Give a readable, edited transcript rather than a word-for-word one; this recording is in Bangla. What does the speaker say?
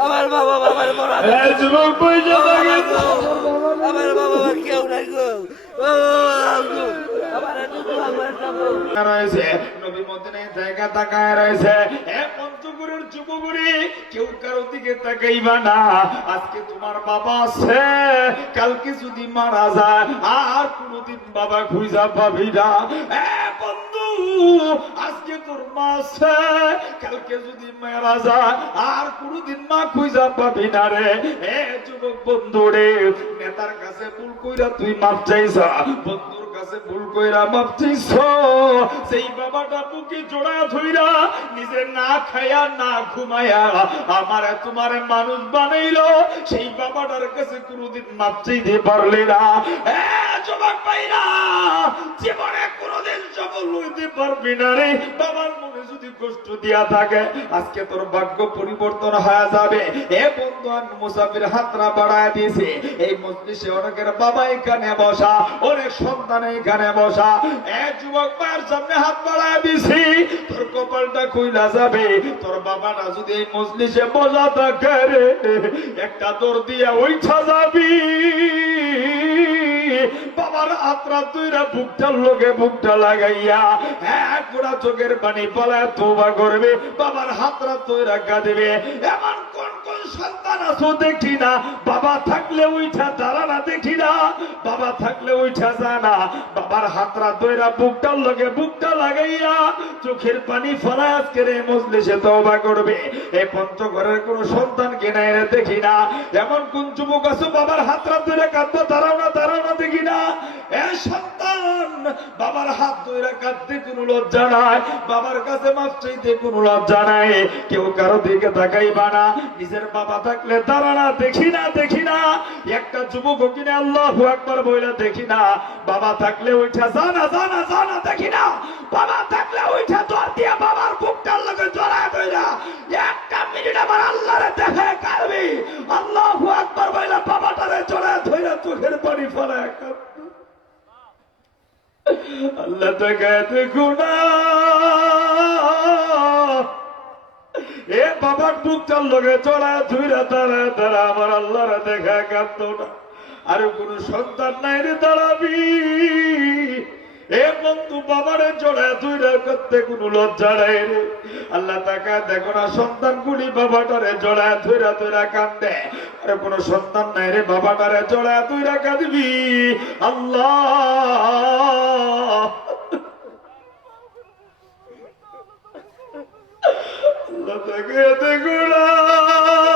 আমার বাবা বাবার বড় যুবক পয়সা থাকে আমার বাবা কেউ নাই গো আমার রয়েছে নবী মদিনায় জায়গা তাকায় রয়েছে পঞ্চগড়ের যুবগুড়ি কেউ কারো দিকে তাকাইবা না আজকে তোমার বাবা আছে কালকে যদি মারা যায় আর কোনদিন বাবা খুঁজা পাবি না বন্ধু আজকে তোর মা আছে কালকে যদি মারা যায় আর কোনদিন মা খুঁজা পাবি না রে যুবক বন্ধু রে নেতার কাছে ভুল কইরা তুই মাপ চাইছ বন্ধুর কাছে ভুল কইরা মাপ চাইছ সেই বাবাটা বুকে জোড়া ধইরা নিজে না খায়া না ঘুমায়া আমারে তোমারে মানুষ বানাইলো সেই বাবাটার কাছে কোনদিন মাপ চাইতে পারলে না যুবক ভাইরা জীবনে কোনদিন সফল হইতে পারবি না রে বাবার মনে যদি কষ্ট দিয়া থাকে আজকে তোর ভাগ্য পরিবর্তন হয়ে যাবে বন্ধু আমি মুসাফির হাতরা বাড়ায় দিয়েছি এই মজলিসে অনেকের বাবা এখানে বসা অনেক সন্তান এখানে বসা যুবক ভাইয়ের সামনে হাত বাড়ায় দিছি তোর কপালটা খুইলা যাবে তোর বাবাটা যদি এই মজলিসে বসা থাকে রে একটা দৌড় দিয়া উঠা যাবি বাবার আত্রা তুইরা বুকটার লোকে বুকটা লাগাইয়া গোড়া চোখের পানি পালায় তোবা করবে বাবার হাতরা তুইরা কাঁদবে এমন কোন কোন সন্তান আছো দেখি না বাবা থাকলে উঠা দাঁড়ানা দেখি না বাবা থাকলে উঠা জানা বাবার হাতরা তুইরা বুকটার লোকে বুকটা লাগাইয়া চোখের পানি ফলায় আজকের এই মজলিসে তওবা করবে এই পঞ্চগড়ের কোন সন্তান কিনা এরা দেখি না এমন কোন যুবক আছো বাবার হাতরা তুইরা কাঁদবো দাঁড়াও না দেখি না সন্তান বাবার হাত ধরে কাঁদতে কোনো লজ্জা নাই বাবার কাছে মাফ চাইতে কোনো লজ্জা নাই কেউ কারো দিকে তাকাইবা না নিজের বাবা থাকলে দাঁড়ানা দেখি না একটা যুবক কিনে আল্লাহু আকবার বইলা দেখি না বাবা থাকলে ওইটা জানা দেখি না বাবা থাকলে ওইটা দৌড় দিয়া বাবার বুকটার লগে জড়ায় ধইরা একটা মিনিট আমার আল্লাহরে দেখে কারবি আল্লাহু আকবার বইলা বাবাটারে জড়ায় ধইরা চোখের পানি ফলায় আল্লাহ তাকে দেখো না বাবার বুকটার লগে চড়া ধুইরা তারা আমার আল্লাহরে দেখা কাঁদতো না আর কোন সন্তান নাই রে দাঁড়াবি বন্ধু বাবারে জড়া ধুইরা করতে কোন লজ্জা নাই রে আল্লাহ তাকে দেখো না সন্তান গুলি বাবাটারে জড়া ধুইরা কান্দে আর কোন সন্তান নাই রে বাবাটারে জড়া ধুইরা কাঁদবি আল্লাহ আল্লাহ তাকে দেখো না